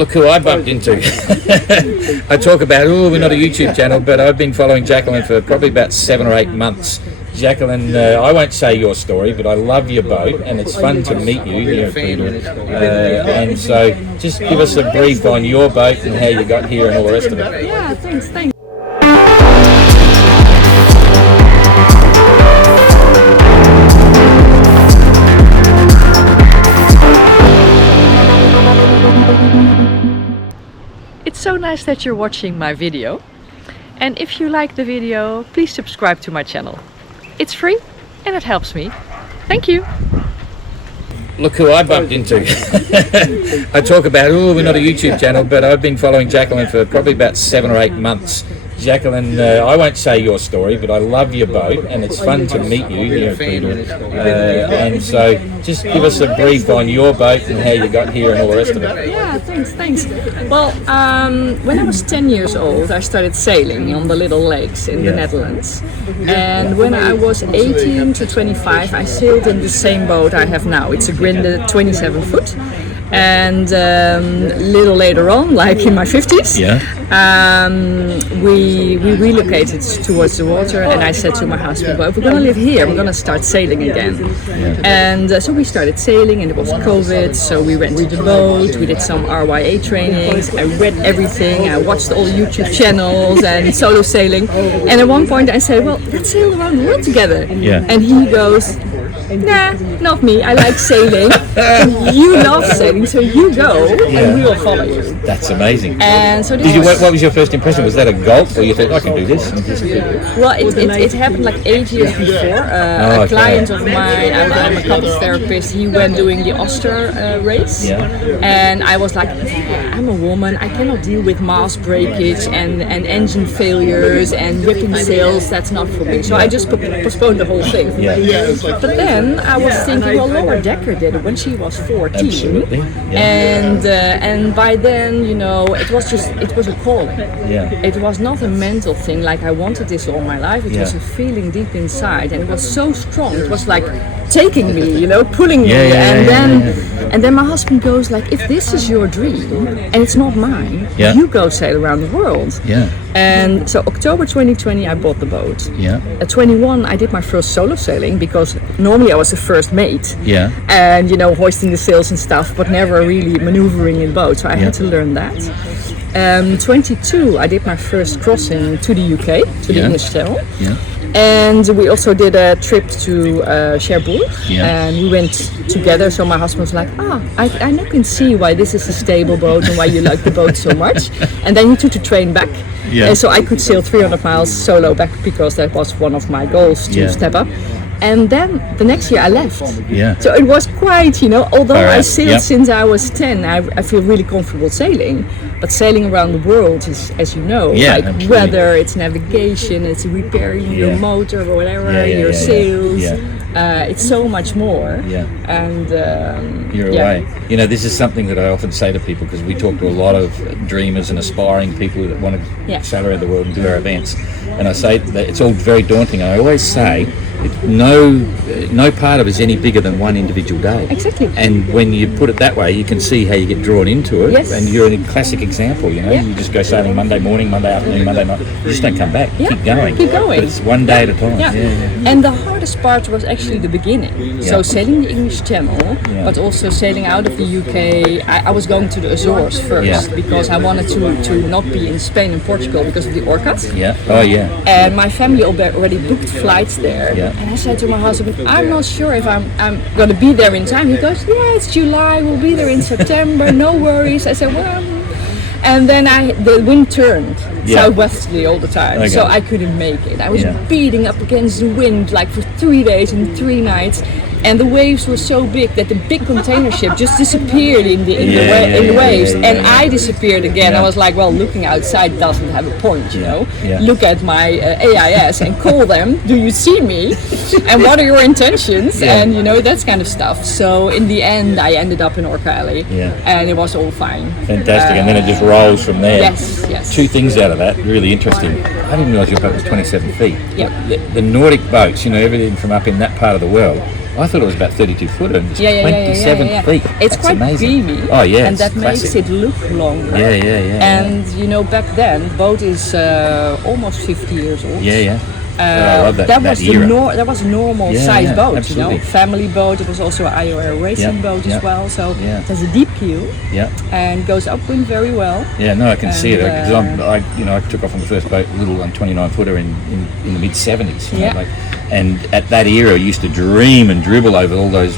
Look who I bumped into. I talk about, we're not a YouTube channel, but I've been following Jacqueline for probably about 7 or 8 months. Jacqueline, I won't say your story, but I love your boat, and it's fun to meet you here at Vuda. And so just give us a brief on your boat and how you got here and all the rest of it. Yeah, thanks. It's so nice that you're watching my video, and if you like the video, please subscribe to my channel. It's free and it helps me. Thank you. Look who I bumped into. I talk about, we're not a YouTube channel, but I've been following Jacqueline for probably about 7 or 8 months. Jacqueline, I won't say your story, but I love your boat, and it's fun to meet you here at Vuda. And so just give us a brief on your boat and how you got here and all the rest of it. Yeah, thanks. Well, when I was 10 years old, I started sailing on the little lakes in the Netherlands. And when I was 18 to 25, I sailed in the same boat I have now. It's a Grinde 27 foot. And a little later on, like in my 50s, we relocated towards the water, and I said to my husband, well, if we're going to live here, we're going to start sailing again. And so we started sailing, and it was COVID, so we rented a boat, we did some RYA trainings, I read everything, I watched all the YouTube channels and solo sailing, and at one point I said, well, let's sail around the world together. And he goes, nah, not me, I like sailing, you love sailing, so you go and we will follow you. That's amazing. And so what was your first impression? Was that a gulp, or you thought, I can do this? Well, it happened like 8 years before. A client of mine, I'm a couples therapist, he went doing the Oster race, and I was like, I'm a woman, I cannot deal with mast breakage and engine failures and ripping sails, that's not for me. So I just postponed the whole thing. But then I was thinking, well, Laura Decker did it when she was 14. Absolutely. And by then, you know, it was a calling. It was not a mental thing, like I wanted this all my life. It was a feeling deep inside, and it was so strong. It was like taking me, you know, pulling me. And then my husband goes like, if this is your dream and it's not mine, you go sail around the world. And so October 2020, I bought the boat. At 21, I did my first solo sailing, because normally I was the first mate. And, you know, hoisting the sails and stuff, but never really maneuvering in boat. So I had to learn that. 22, I did my first crossing to the UK, to the English Channel. And we also did a trip to Cherbourg, and we went together. So my husband was like, I now can see why this is a stable boat and why you like the boat so much. And then he took the train back, and so I could sail 300 miles solo back, because that was one of my goals to step up. And then the next year I left. So it was quite, you know, although I sailed since I was 10, I feel really comfortable sailing. But sailing around the world is, as you know, like weather, it's navigation, it's repairing your motor or whatever, your sails. It's so much more. And you're away. You know, this is something that I often say to people, because we talk to a lot of dreamers and aspiring people that want to sail around the world and do our events. And I say that it's all very daunting. I always say, no part of it is any bigger than one individual day. Exactly. And when you put it that way, you can see how you get drawn into it. And you're a classic example, you know. You just go sailing Monday morning, Monday afternoon, Monday night. You just don't come back. Keep going. But it's one day at a time. And the hardest part was actually the beginning. So sailing the English Channel, but also sailing out of the UK. I was going to the Azores first, because I wanted to not be in Spain and Portugal because of the orcas. And my family already booked flights there. And I said to my husband, I'm not sure if I'm going to be there in time. He goes, it's July, we'll be there in September, no worries. I said, well, and then the wind turned southwesterly all the time, so I couldn't make it. I was beating up against the wind like for 3 days and 3 nights. And the waves were so big that the big container ship just disappeared in the waves, and I disappeared again. I was like, well, looking outside doesn't have a point, you know. Look at my AIS and call them. Do you see me? And what are your intentions? And you know, that kind of stuff. So in the end, I ended up in Orca Alley, and it was all fine. Fantastic. And then it just rolls from there. Yes. 2 things out of that, really interesting. I didn't realise your boat was 27 feet. The Nordic boats, you know, everything from up in that part of the world, I thought it was about 32 foot and just Yeah. 27 feet. It's That's quite amazing. beamy. Oh yeah, and that classic. makes it look longer. Yeah. And you know, back then, the boat is almost 50 years old. Yeah. I love that was era. that was a normal size boat, absolutely. you know, family boat. It was also an IOR racing boat as well. So it has a deep keel and goes upwind very well. Yeah, no, I can see it because And, I took off on the first boat, little 29 footer in the mid 70s. And at that era, I used to dream and dribble over all those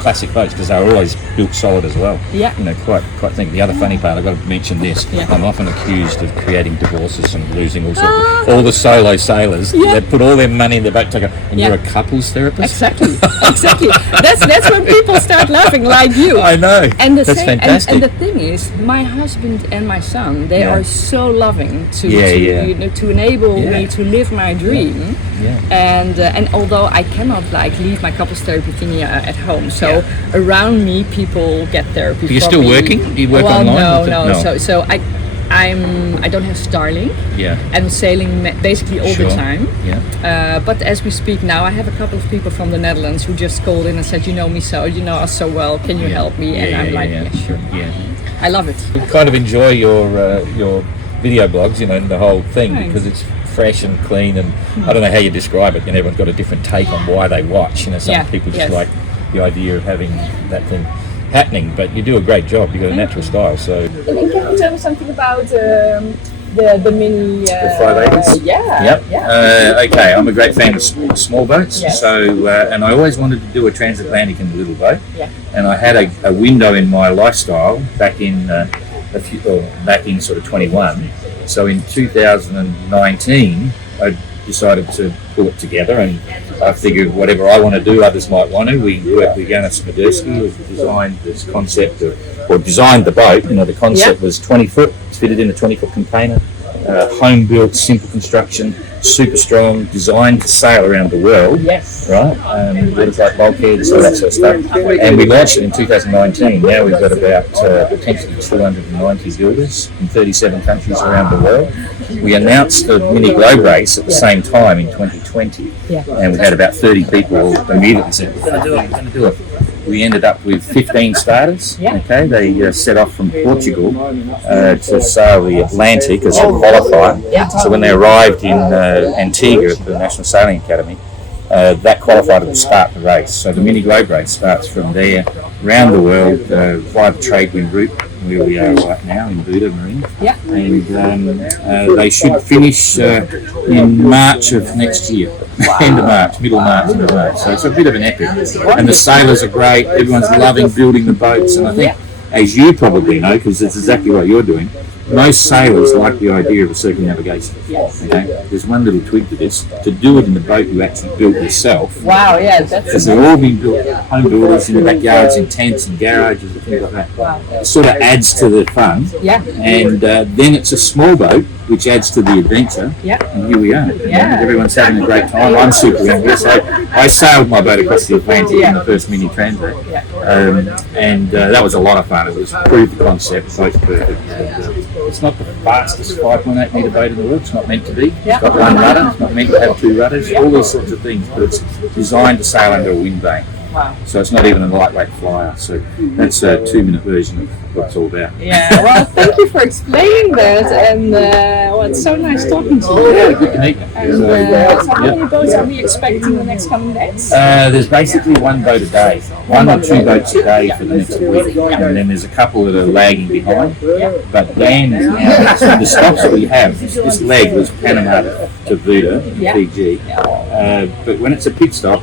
classic boats because they were always built solid as well. Yeah. Quite think. The other funny part, I've got to mention this. I'm often accused of creating divorces and losing all the solo sailors. They put all their money in the boat taker, and you're a couples therapist. Exactly. That's when people start laughing like you. I know. And that's fantastic. And the thing is, my husband and my son, they are so loving to enable me to live my dream. And although I cannot leave my couples therapy thingy at home, so around me people get therapy. But you're still working? Do you work online? No. So I don't have Starlink. I'm sailing basically all the time. But as we speak now, I have a couple of people from the Netherlands who just called in and said, "You know me us so well. Can you help me?" And I'm like, "Yeah, sure." I love it. I kind of enjoy your video blogs, and the whole thing because it's fresh and clean, and I don't know how you describe it. Everyone's got a different take on why they watch. Some people just like the idea of having that thing happening, but you do a great job. You've got a natural style. So, can you tell me something about the mini? The 580s? Okay, I'm a great fan of small boats. So, and I always wanted to do a transatlantic in a little boat. And I had a window in my lifestyle back in back in sort of 21. So in 2019, I decided to pull it together, and I figured whatever I want to do, others might want to. We worked with Janis Smiderski, who designed this concept designed the boat. The concept was 20 foot, it's fitted in a 20-foot container, home built, simple construction, super strong, designed to sail around the world. Right? Watertight bulkheads, all that sort of stuff. And we launched it in 2019. Now we've got about potentially 290 builders in 37 countries around the world. We announced the Mini Globe Race at the same time in 2020. And we had about 30 people immediately said, "We're going to do it. We ended up with 15 starters. Okay, they set off from Portugal to sail the Atlantic as a qualifier. So when they arrived in Antigua at the National Sailing Academy, that qualifier to start the race. So the Mini Globe Race starts from there, around the world, via the trade wind route, where we are right now in Vuda Marina. And they should finish in March of next year. End of March, middle March, end of March. So it's a bit of an epic. And the sailors are great. Everyone's loving building the boats. And I think, as you probably know, because it's exactly what you're doing, most sailors like the idea of a circumnavigation. Okay? There's one little twig to this. To do it in the boat you actually built yourself. Because they've all been built, home builders in the backyards, in tents, in garages, and things like that. It sort of adds to the fun. And then it's a small boat, which adds to the adventure. And here we are. Everyone's having a great time. I'm super envious. I sailed my boat across the Atlantic in the first mini transat. And that was a lot of fun. It was proved the concept, boat's perfect. It's not the fastest 5.8 metre boat in the world. It's not meant to be. It's got one rudder. It's not meant to have two rudders. All these sorts of things. But it's designed to sail under a wind vane. So it's not even a lightweight flyer. So that's a 2-minute version of what it's all about. Well, thank you for explaining that, and it's so nice talking to you. Good to meet you. And so how many boats are we expecting in the next coming days? There's basically one boat a day, one or two boats a day for the next week, and then there's a couple that are lagging behind. But then the stops that we have, this leg was Panama to Vuda, Fiji, but when it's a pit stop,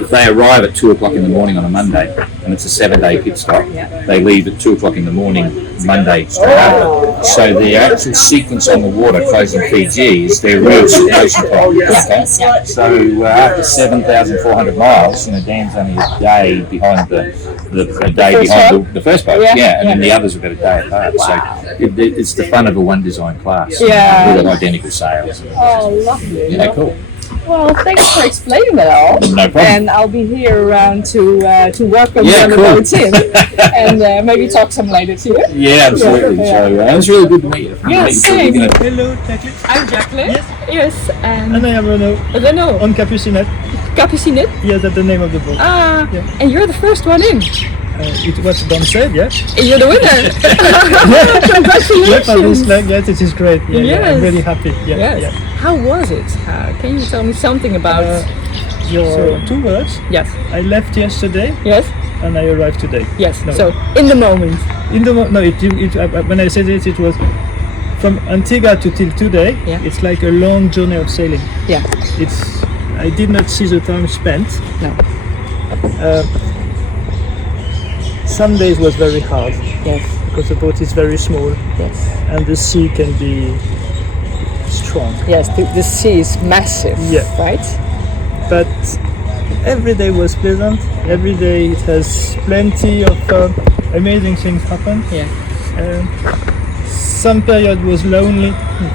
if they arrive at 2 o'clock in the morning on a Monday, and it's a 7-day pit stop, they leave at 2 o'clock in the morning Monday straight after. So the actual sequence on the water closing Fiji is their real ocean time. Okay? So after 7,400 miles, Dan's only a day behind the first boat, and then the others have got a day apart. So it's the fun of a one design class with identical sails. Oh, lovely. Cool. Well, thanks for explaining that all. No problem. And I'll be here around to welcome you on the cool. boats in, and maybe talk some later to you. Yeah, absolutely. Yeah. So it's really good to meet you. Yes, So we're same. gonna- Hello, Jacqueline. I'm Jacqueline. Yes. Yes, and And I am Renaud Renaud. on Capucinet. Capucinet. Yes, that's the name of the boat. Ah, Yeah. and you're the first one in. It was Don said, yeah. And you're the winner. Congratulations. Yes, it is great. Yeah, yeah, I'm Yes. really happy. Yeah, Yes. yeah. How was it? Can you tell me something about your? So 2 words. Yes. I left yesterday Yes. and I arrived today. Yes. No. So in the moment. When I said it was from Antigua to till today. Yeah. It's like a long journey of sailing. Yeah. I did not see the time spent. No. Some days was very hard Yes. because the boat is very small Yes. and the sea can be strong. Yes. The sea is massive. Yeah. Right. But every day was pleasant. Every day it has plenty of amazing things happen. Yeah. Some period was lonely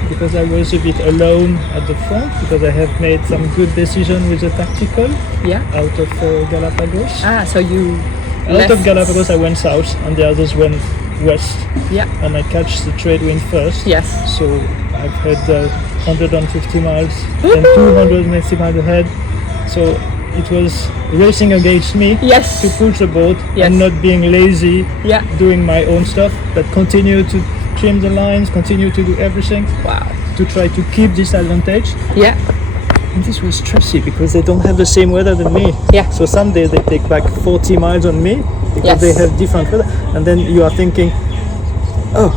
because I was a bit alone at the front because I have made some good decision with the tactical Yeah. out of Galapagos. So you. Out of Galapagos I went south and the others went west, Yeah. and I catch the trade wind first. Yes. So I've had 150 miles and 290 miles ahead. So it was racing against me Yes. to push the boat Yes. and not being lazy, Yeah. doing my own stuff, but continue to trim the lines, continue to do everything Wow. to try to keep this advantage. Yeah. And this was stressy because they don't have the same weather than me. Yeah. So some days they take back 40 miles on me because Yes. they have different weather. And then you are thinking, oh,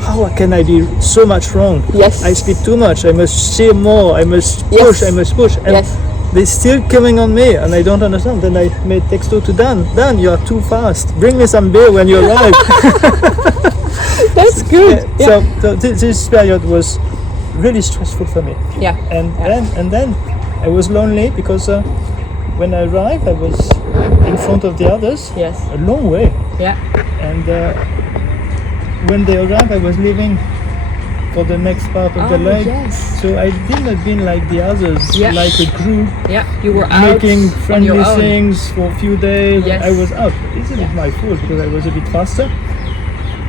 how can I be so much wrong? Yes. I speed too much. I must steer more. I must Yes. push. I must push. And Yes. they're still coming on me, and I don't understand. Then I made texto to Dan. Dan, you are too fast. Bring me some beer when you arrive. That's good. Yeah. So this period was really stressful for me. Yeah. And then I was lonely because when I arrived, I was in front of the others Yes. a long way. Yeah. And when they arrived, I was leaving for the next part of the lake. Yes. So I did not been like the others, Yeah. like a group, Yeah. You were out making on friendly your own. things for a few days. Yes. I was out. It's a bit my fault because I was a bit faster.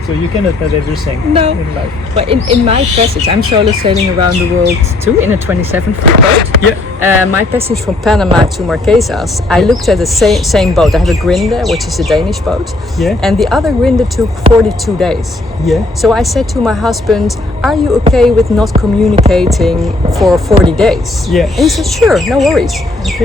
So you cannot have everything No. in life. But in my passage, I'm solo sailing around the world too in a 27-foot boat. Yeah. My passage from Panama to Marquesas, I looked at the same boat. I have a Grinde, which is a Danish boat, Yeah. and the other Grinde took 42 days. Yeah. So I said to my husband, "Are you okay with not communicating for 40 days?" Yeah. And he said, "Sure, no worries."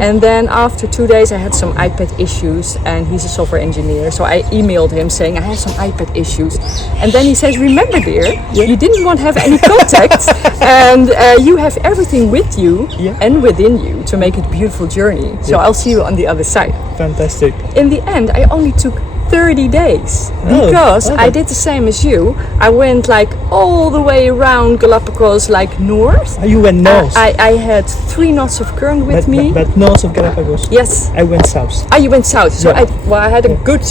And then after 2 days, I had some iPad issues, and he's a software engineer. So I emailed him saying, "I have some iPad issues." And then he says, "Remember, dear, you didn't want to have any contact, and you have everything with you and within you to make it a beautiful journey. So I'll see you on the other side." Fantastic. In the end, I only took 30 days because I did the same as you. I went like all the way around Galapagos, like north. You went north. I had 3 knots of current with me. But north of Galapagos. Yes. I went south. You went south. So Yeah. I had a good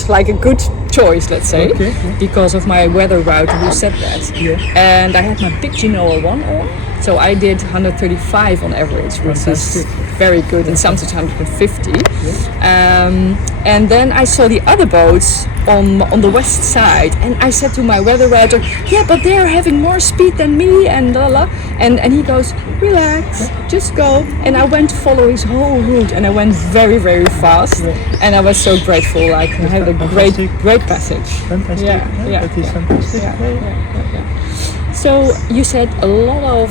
choice, let's say, Okay. because of my weather route. Who said that? Yeah. And I had my big Genoa 1 on. So I did 135 on average, which Fantastic. is very good, and sometimes 150. And then I saw the other boats on the west side, and I said to my weather writer, "Yeah, but they're having more speed than me," and la la. And he goes, "Relax, just go." And I went to follow his whole route, and I went very, very fast. And I was so grateful. Like I had a great passage. Fantastic. Yeah. That is fantastic. So you said a lot of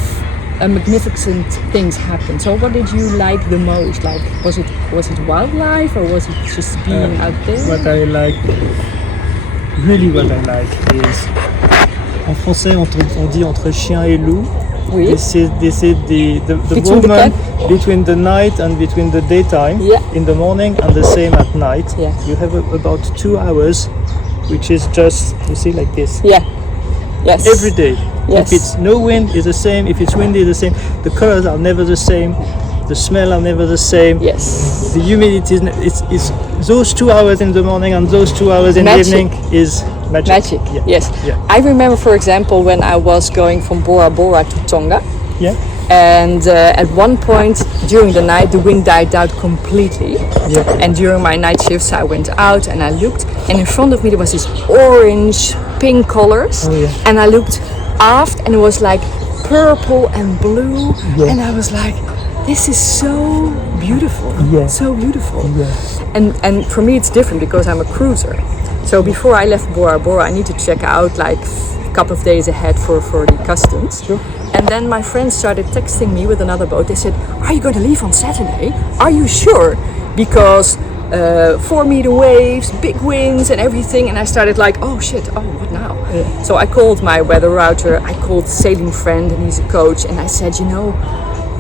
magnificent things happened. So what did you like the most? Like was it wildlife, or was it just being out there? What I like is, en français on dit entre chien et loup. Oui. This is the Between the movement between the night and between the daytime. Yeah. In the morning and the same at night. Yeah. You have about 2 hours, which is just, you see, like this. Yeah. Yes. Every day. Yes. If it's no wind, it's the same. If it's windy, it's the same. The colors are never the same. The smell are never the same. Yes. The humidity is it's those 2 hours in the morning and those 2 hours in Magic. the evening is magic. Magic. Yeah. Yes. Yeah. I remember, for example, when I was going from Bora Bora to Tonga. Yeah. And at one point during the night, the wind died out completely. Yeah. And during my night shifts, I went out and I looked, and in front of me there was this orange, pink colors. Oh, yeah. And I looked aft, and it was like purple and blue. Yeah. And I was like, this is so beautiful. Yeah. So beautiful. Yeah. And for me, it's different because I'm a cruiser. So before I left Bora Bora, I need to check out like a couple of days ahead for the customs. Sure. And then my friends started texting me with another boat. They said, are you going to leave on Saturday? Are you sure? Because 4-meter waves, big winds and everything. And I started like, oh shit, oh what now? Yeah. So I called my weather router, I called Sailing Friend, and he's a coach. And I said, you know,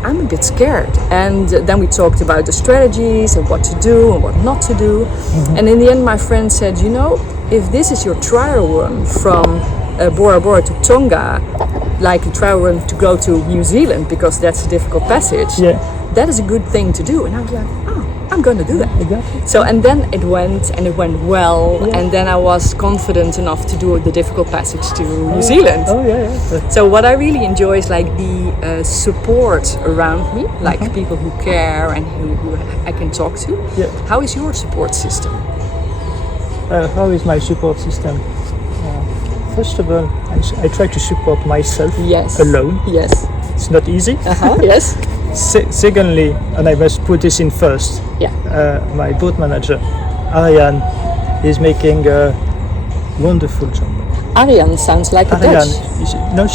I'm a bit scared. And then we talked about the strategies and what to do and what not to do. Mm-hmm. And in the end, my friend said, you know, if this is your trial run from Bora Bora to Tonga, like a trial run to go to New Zealand, because that's a difficult passage, that is a good thing to do. And I was like, oh, I'm going to do that. Exactly. So, and then it went well, and then I was confident enough to do the difficult passage to New Zealand. Oh yeah. So what I really enjoy is like the support around me, like people who care and who I can talk to. Yeah. How is your support system? How is my support system? First of all, I try to support myself alone. Yes. It's not easy. Yes. Secondly, and I must put this in first, my boat manager, Ariane, is making a wonderful job. Ariane sounds like a Dutch.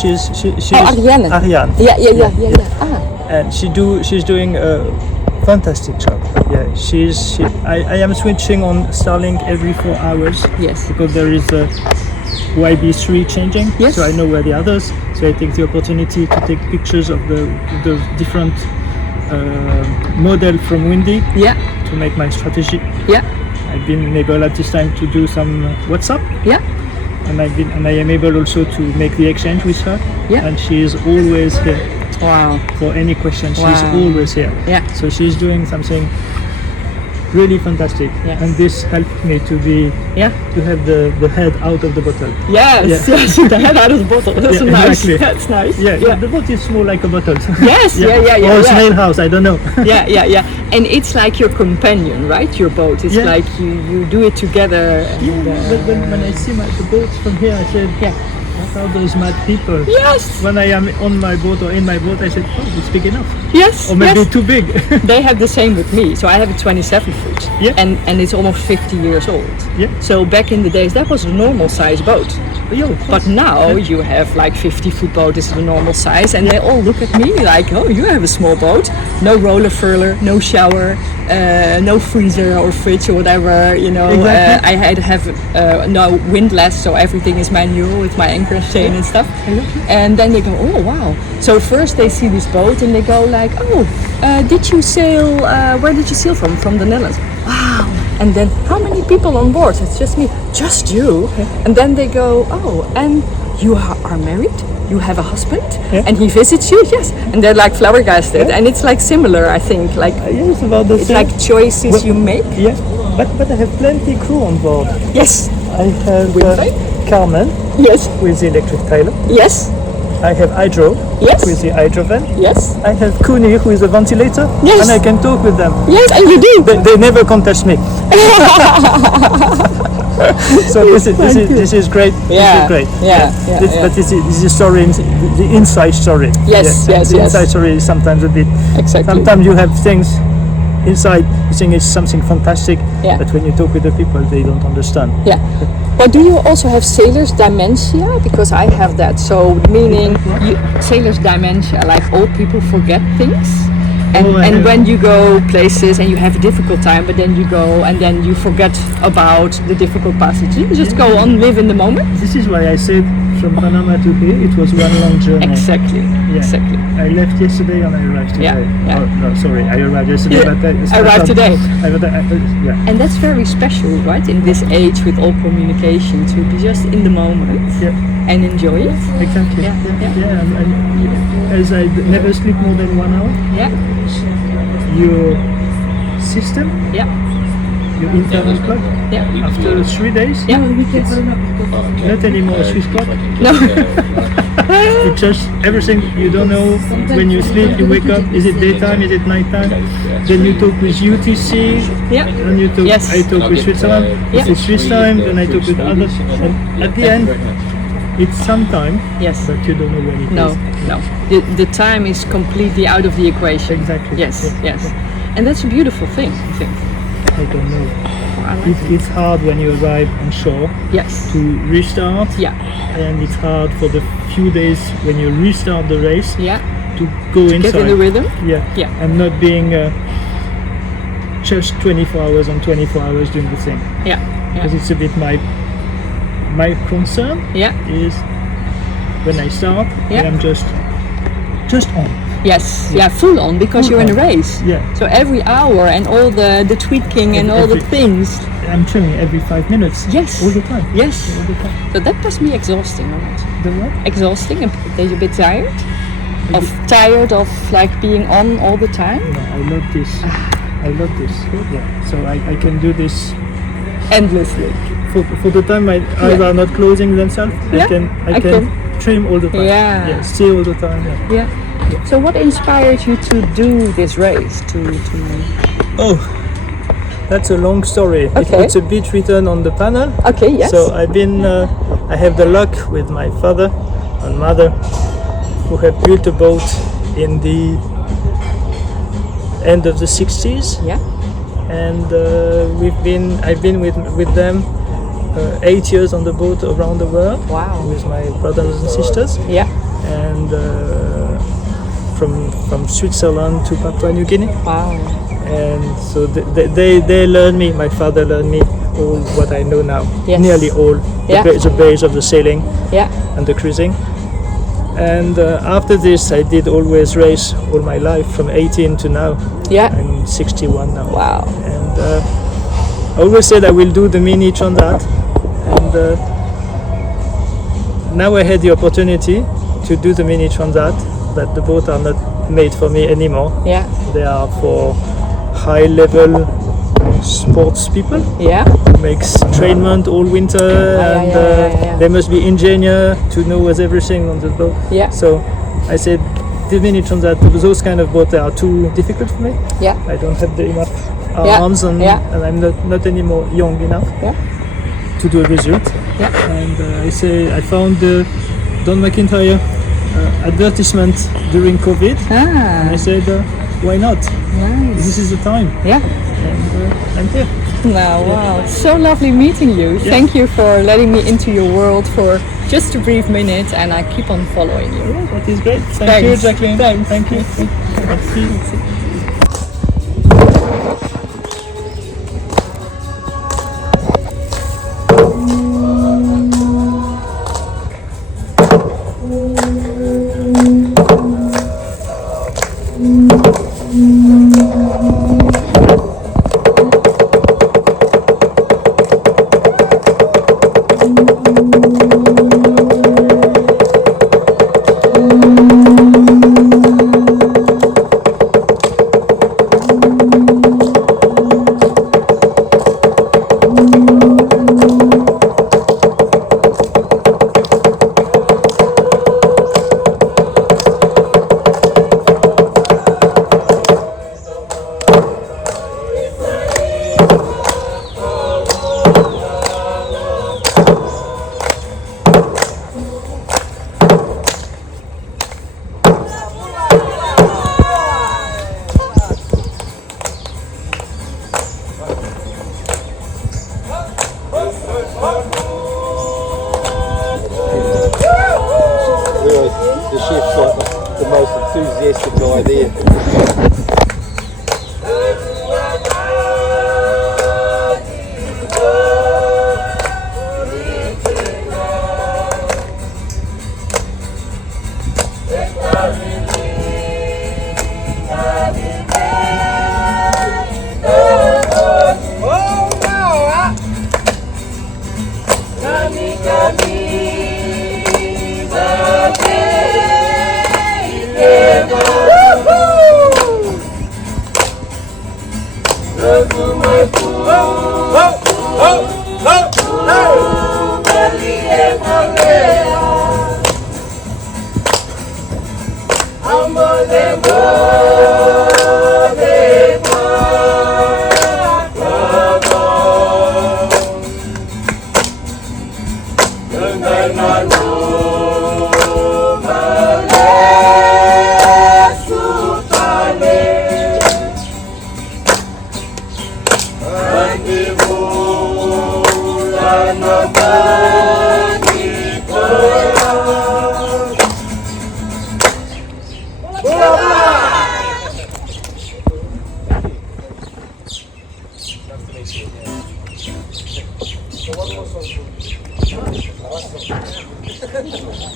She's Ariane. Ariane. Yeah. And she's doing a fantastic job. Yeah, I am switching on Starlink every 4 hours. Yes. Because there is a YB3 changing, yes. So I know where the others. So I take the opportunity to take pictures of the different model from Windy. Yeah. To make my strategy. Yeah. I've been able at this time to do some WhatsApp. Yeah. And I am able also to make the exchange with her. Yeah. And she is always here. Wow. For any question, wow. She's always here. Yeah. So she's doing something really fantastic, and this helped me to have the head out of the bottle. Yes, the head out of the bottle. That's nice. Exactly. That's nice. Yeah, the boat is more like a bottle. Yes, yeah. Or a snail house, I don't know. Yeah. And it's like your companion, right? Your boat. It's like you do it together. And, but when I see the boat from here, I said, what are those mad people? Yes. When I am on my boat or in my boat, I said, oh, it's big enough. Yes. Or maybe too big. They have the same with me. So I have a 27 foot. Yeah. And it's almost 50 years old. Yeah. So back in the days, that was a normal size boat. But now you have like 50-foot boat. This is the normal size, and they all look at me like, oh, you have a small boat. No roller furler, no shower, no freezer or fridge or whatever. You know, exactly. I had to have no windlass, so everything is manual with my anchor chain and stuff. Exactly. And then they go, oh wow. So first they see this boat and they go like, oh, did you sail? Where did you sail from? From the Netherlands. Wow. And then how many people on board? It's just me. Just you. And then they go, oh, and you are married? You have a husband? And he visits you? Yes. And they're like flabbergasted. And it's like similar, I think. Like it's about the it's same. like choices you make. Yeah. But I have plenty crew on board. Yes. I have Carmen. Yes. With the electric trailer. Yes. I have Hydro. Yes. With the hydro van. Yes. I have Kuni with a ventilator. Yes. And I can talk with them. Yes, and you do. They never contest me. So this is great. Yeah. This is great. Yeah. But this is the story, the inside story. Yes. The inside story is sometimes a bit. Exactly. Sometimes you have things inside. You think it's something fantastic, but when you talk with the people, they don't understand. Yeah. But do you also have sailor's dementia? Because I have that. So meaning sailor's dementia, like old people forget things. And when you go places and you have a difficult time, but then you go and then you forget about the difficult passages. You just go on, live in the moment. This is why I said from Panama to here, it was one long journey. Exactly. I left yesterday and I arrived today. Yeah. Oh, no, sorry, I arrived yesterday, but I arrived today. Yeah. And that's very special, right? In this age with all communication, to be just in the moment and enjoy it. Exactly. Yeah. And as I never sleep more than 1 hour. Yeah. Your system your internal clock. Yeah. After 3 days, Yeah. not anymore a Swiss clock. No. It's just everything. You don't know when you sleep, you wake up. Is it daytime? Is it nighttime? Then you talk with UTC. Yeah. Then you talk. Yes. I talk with Switzerland. Yeah. It's Swiss time. Then I talk with others. And at the end, it's some time. Yes. But you don't know when it No, is. no. The time is completely out of the equation. Exactly. Yes, Yeah. yes. And that's a beautiful thing, I think. I don't know. I like it. It's hard when you arrive on shore Yes. to restart. Yeah. And it's hard for the few days when you restart the race Yeah. to go inside. Get in the rhythm. Yeah. Yeah. And not being just 24 hours on 24 hours doing the thing. Yeah. Because Yeah. it's a bit my concern Yeah. is when I start, Yeah. I'm just on. Yes. Yeah. Full on because Full you're in a on. race. Yeah. So every hour and all the tweaking and all the Every- things. I'm trimming every 5 minutes. Yes. All the time. Yes. All the time. So that must be exhausting, or not? The what? Exhausting. Are you a bit tired? Tired of like being on all the time? No, I love this. I love this. Yeah. So I can do this Endlessly. for the time my eyes are not closing themselves. Yeah, I can trim all the time. Yeah. Yeah. Stay all the time. Yeah. Yeah. So what inspired you to do this race? To Oh, that's a long story. Okay. It's a bit written on the panel. Okay, yes. So I've been, I have the luck with my father and mother who have built a boat in the end of the 60s. Yeah. And I've been with them 8 years on the boat around the world. Wow. With my brothers and sisters. Yeah. And from Switzerland to Papua New Guinea. Wow. And so they learned me, my father learned me all what I know now. Yes. Nearly all. Yeah. The base of the sailing Yeah. and the cruising. And after this I did always race all my life from 18 to now. Yeah. I'm 61 now. Wow. And I always said I will do the mini Transat. And now I had the opportunity to do the mini Transat, but the boats are not made for me anymore. Yeah. They are for high level sports people. Yeah. Makes trainment all winter and yeah. they must be engineer to know everything on the boat. Yeah. So I said the mini Transat, those kind of boats are too difficult for me. Yeah. I don't have the enough Yeah. arms and I'm not anymore young enough Yeah. to do a result. Yeah. And I found the Don McIntyre advertisement during COVID. And I said, why not? Nice. This is the time. Yeah. And I'm here. Now, wow, it's so lovely meeting you. Yeah. Thank you for letting me into your world for just a brief minute, and I keep on following you. Yeah, that is great. Thank Thanks. you, Jacqueline. Thanks. Thank you. Merci. The chef's like the most enthusiastic guy there. I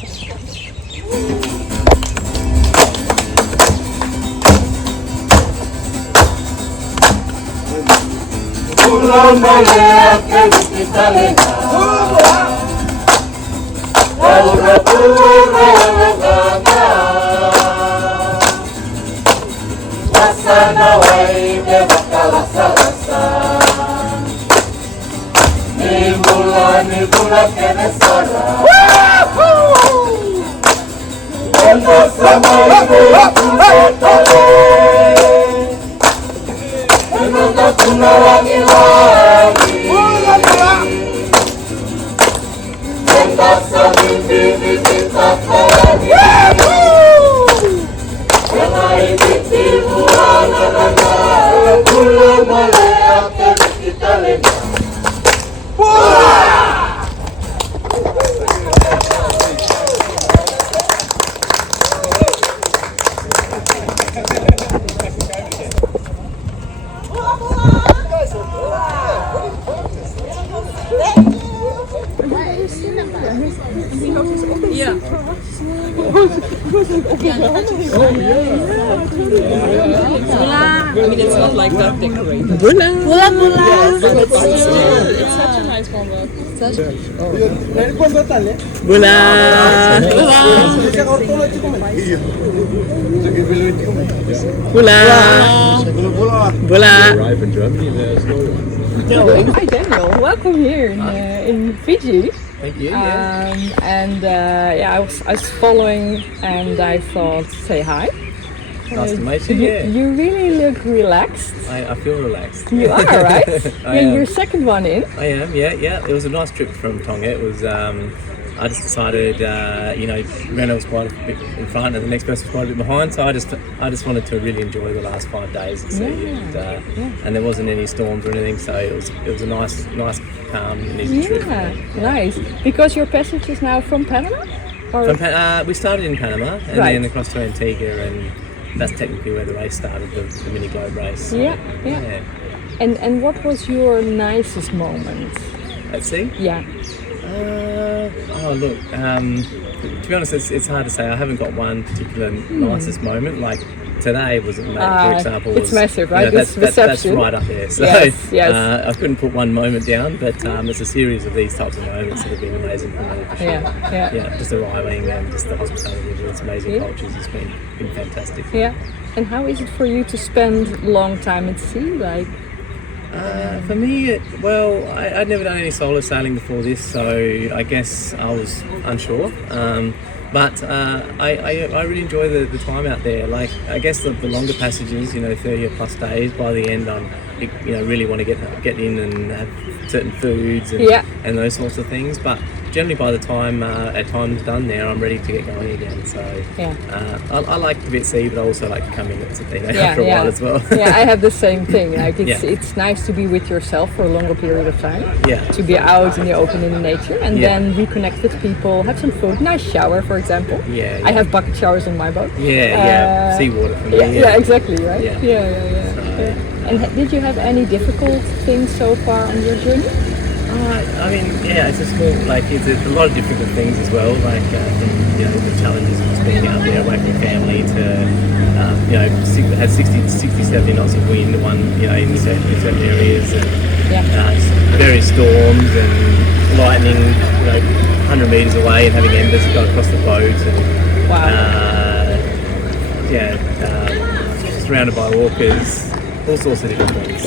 mean, it's not like that decorated. Bula bula. It's such a nice one, though. Bula. Bula. Bula. Arrive in Germany, there's no. Hi Daniel, welcome here in Fiji. Thank you. I was following and I thought, say hi. Nice to meet you. Yeah. You really look relaxed. I feel relaxed. You are, right? I am. Your second one in. I am. Yeah. It was a nice trip from Tonga. It was. I just decided, Renaud was quite a bit in front, and the next person was quite a bit behind. So I just wanted to really enjoy the last 5 days at sea, and there wasn't any storms or anything. So it was a nice, calm and easy trip. Yeah, nice. Because your passage is now from Panama. Or? We started in Panama and then across to Antigua, and that's technically where the race started, the mini globe race. So, yeah. And what was your nicest moment at sea? Yeah. To be honest, it's hard to say. I haven't got one particular nicest moment. Like today was, for example, it's massive, right? That's right up there. So yes. I couldn't put one moment down, but it's a series of these types of moments that have been amazing for me. For sure. Yeah. Just arriving and just the hospitality of its amazing cultures has been fantastic. Yeah. And how is it for you to spend long time at sea? Like. For me, I'd never done any solo sailing before this, so I guess I was unsure. But I really enjoy the time out there. Like, I guess the longer passages, 30 or plus days, by the end I'm really want to get in and have certain foods and those sorts of things. But generally by the time our time's done there, I'm ready to get going again. So I like to be at sea, but I also like to come in after a while as well. Yeah, I have the same thing. Like it's nice to be with yourself for a longer period of time. Yeah. To be out in the open in the nature and then reconnect with people, have some food, nice shower, for example. Yeah. I have bucket showers on my boat. Seawater for me. Yeah, exactly, right? Yeah. Yeah. And did you have any difficult things so far on your journey? It's just cool. Like, it's a lot of difficult things as well. Like, from the challenges of just being out there away from family to, had 60-70 knots of wind, in certain areas, and just various storms and lightning, 100 meters away, and having embers that go across the boat, and surrounded by orcas, all sorts of different things.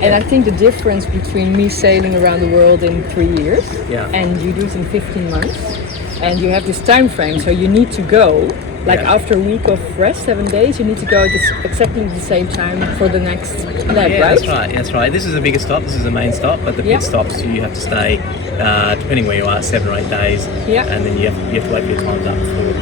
And I think the difference between me sailing around the world in 3 years and you do it in 15 months, and you have this time frame, so you need to go after a week of rest, 7 days, you need to go at exactly the same time for the next leg, right? That's right. This is the biggest stop, this is the main stop, but the pit stops you have to stay, depending where you are, 7 or 8 days, and then you have to wait for your time's up before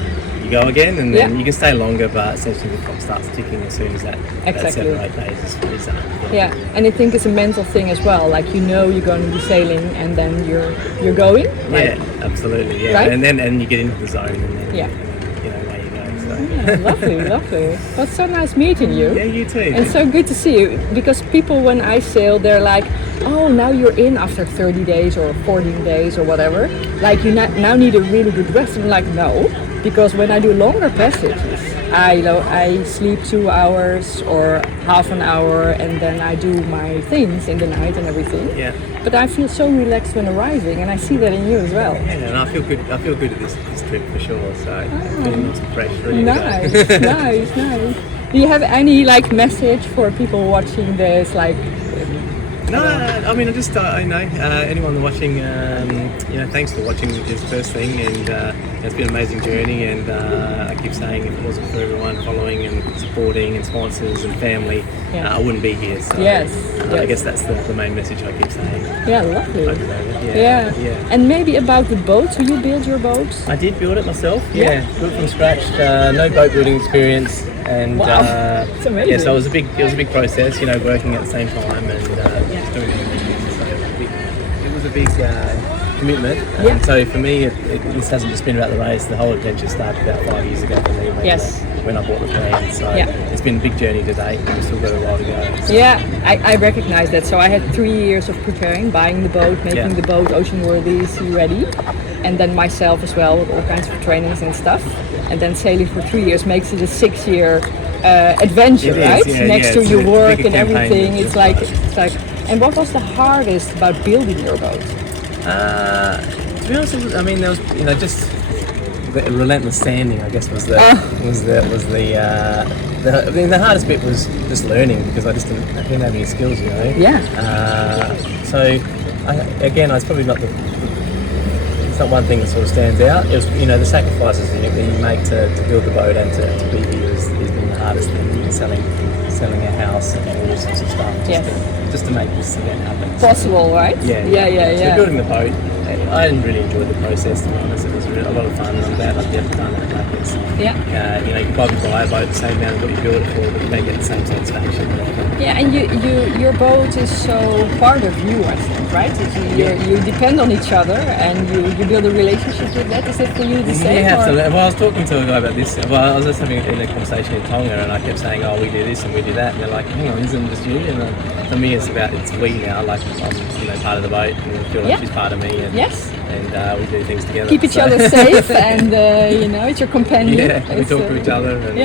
you go again, and then you can stay longer, but essentially the clock starts ticking as soon as that 7 or 8 days is up. Yeah, and I think it's a mental thing as well. Like, you're going to be sailing, and then you're going. Absolutely. Yeah, right? and you get into the zone, and then away you go. So So. Lovely. Well, it's so nice meeting you. Yeah, you too. And so good to see you, because people, when I sail, they're like, oh, now you're in after 30 days or 14 days or whatever. Like, you now need a really good rest. I'm like, no, because when I do longer passages, I sleep 2 hours or half an hour, and then I do my things in the night and everything. Yeah. But I feel so relaxed when arriving, and I see that in you as well. Yeah, and I feel good at this trip for sure. So it's really nice and fresh, ready Nice, to go. nice. Do you have any message for people watching this? No, I mean, I just, anyone watching, thanks for watching this first thing, and it's been an amazing journey, and I keep saying if it wasn't for everyone following and supporting and sponsors and family, I wouldn't be here. So Yes. I guess that's the main message I keep saying. Yeah, lovely. over there. Yeah. And maybe about the boat, so you build your boat? I did build it myself. Yeah, built it from scratch. No boat building experience, and Wow, it's amazing. yeah, so it was a big process. Working at the same time and just doing everything. So it was a big commitment. Yeah. So for me, this hasn't just been about the race. The whole adventure started about 5 years ago for me. When I bought the plan. So it's been a big journey to date. We've still got a while to go. So. Yeah, I recognize that. So I had 3 years of preparing, buying the boat, making the boat ocean-worthy, sea-ready, and then myself as well with all kinds of trainings and stuff. And then sailing for 3 years makes it a 6-year adventure, right? Next to your work and everything, it's like. And what was the hardest about building your boat? To be honest, there was just the relentless sanding. I guess was the hardest bit was just learning, because I didn't have any skills, Yeah. It's probably not it's not one thing that sort of stands out. It was the sacrifices that you make to build the boat and to be here has been the hardest thing. Selling a house and all sorts of stuff just to make this event happen. Possible, right? Yeah. So building the boat, I didn't really enjoy the process, to be honest. It was really a lot of fun, and I'm glad I've never done it. You can probably buy a boat the same amount as what you build it for, but you don't get the same satisfaction. Yeah, and your boat is so part of you, I think, right? You depend on each other, and you build a relationship with that. Is it for you the same? Yeah, absolutely. Well, I was talking to a guy about this. Well, I was just having a conversation in Tonga, and I kept saying, "Oh, we do this and we do that," and they're like, "Hang on, isn't it just you?" And for me, it's we now. Like I'm, part of the boat, and I feel like she's part of me. And, and we do things together. Keep each other safe, and it's your companion. Yeah, we talk to each other, and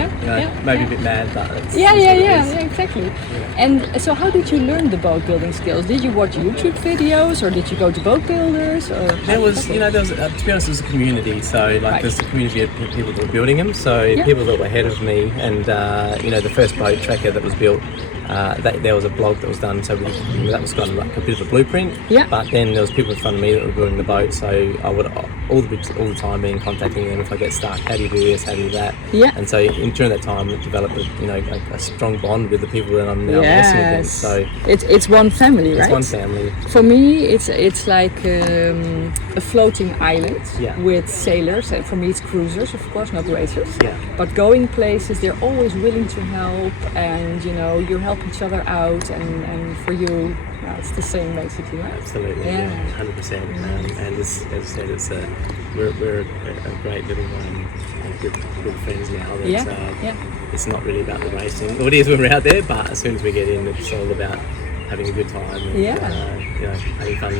maybe a bit mad, but it's exactly. And so, how did you learn the boat building skills? Did you watch YouTube videos, or did you go to boat builders? Or there was, to be honest, it was a community. So, there's a community of people that were building them. So, people that were ahead of me, and the first boat tracker that was built. There was a blog that was done, so that was kind of like a bit of a blueprint. Yeah. But then there was people in front of me that were building the boat, so I would all the time be contacting them if I get stuck. How do you do this? How do you do that? Yeah. And so during that time, I developed a strong bond with the people that I'm now working with. So it's one family, right? It's one family. For me, it's like a floating island with sailors, and for me it's cruisers, of course, not racers. Yeah. But going places, they're always willing to help, and you help each other out, and for you, it's the same basically, right? Absolutely, 100%. And as I said, we're a great little good friends now. It's not really about the racing. Well, it is when we're out there, but as soon as we get in, it's all about having a good time and having fun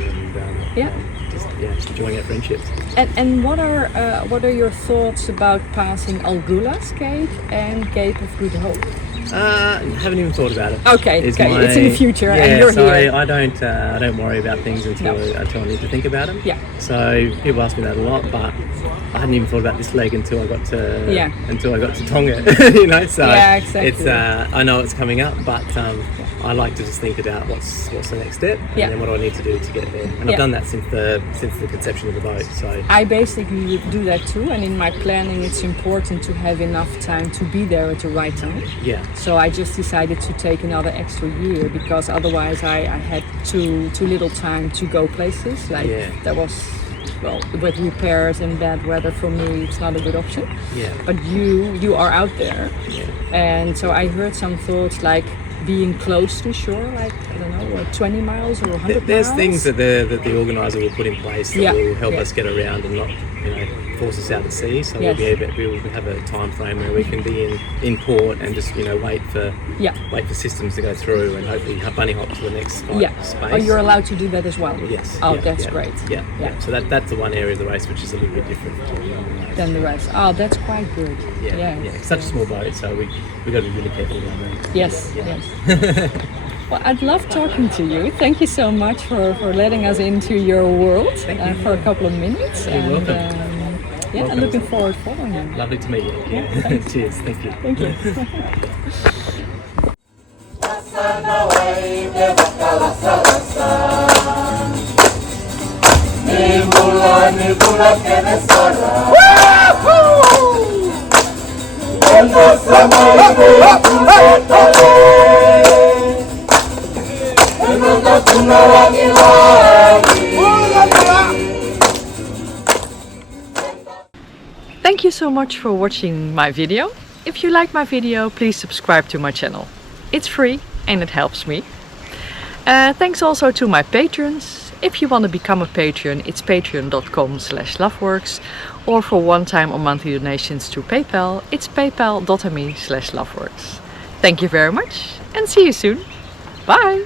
and just enjoying our friendships. And what are your thoughts about passing Algula's Cape and Cape of Good Hope? I haven't even thought about it. Okay. It's in the future, and you're here. I don't worry about things until I need to think about them. Yeah. So people ask me that a lot, but I hadn't even thought about this leg until I got to Tonga. So exactly. I know it's coming up, but I like to just think about what's the next step, and then what do I need to do to get there. And I've done that since the conception of the boat. So I basically do that too, and in my planning, it's important to have enough time to be there at the right time. Yeah. So I just decided to take another extra year, because otherwise I had too little time to go places. That was, with repairs and bad weather, for me it's not a good option. Yeah. But you are out there. Yeah. And so I heard some thoughts like being close to shore, like I don't know, 20 miles or 100 There's miles? things that the organiser will put in place that will help us get around and not, force us out to sea. So we'll have a time frame where we can be in port and just wait for systems to go through and hopefully bunny hop to the next space. Oh, you're allowed to do that as well? Yes. Oh, that's great. Yeah. So that's the one area of the race which is a little bit different than the rest. Oh, that's quite good. Yeah. It's such a small boat, so we got to be really careful around that. Yes. Well, I'd love talking to you. Thank you so much for letting us into your world for a couple of minutes. You're welcome. I'm looking forward to following you. Lovely to meet you. Cheers. Thank you. Thank you. Thank you so much for watching my video. If you like my video, please subscribe to my channel. It's free and it helps me. Thanks also to my patrons. If you want to become a patron, it's patreon.com/Loveworkx, or for one-time or monthly donations to PayPal, it's paypal.me/Loveworkx. Thank you very much and see you soon. Bye!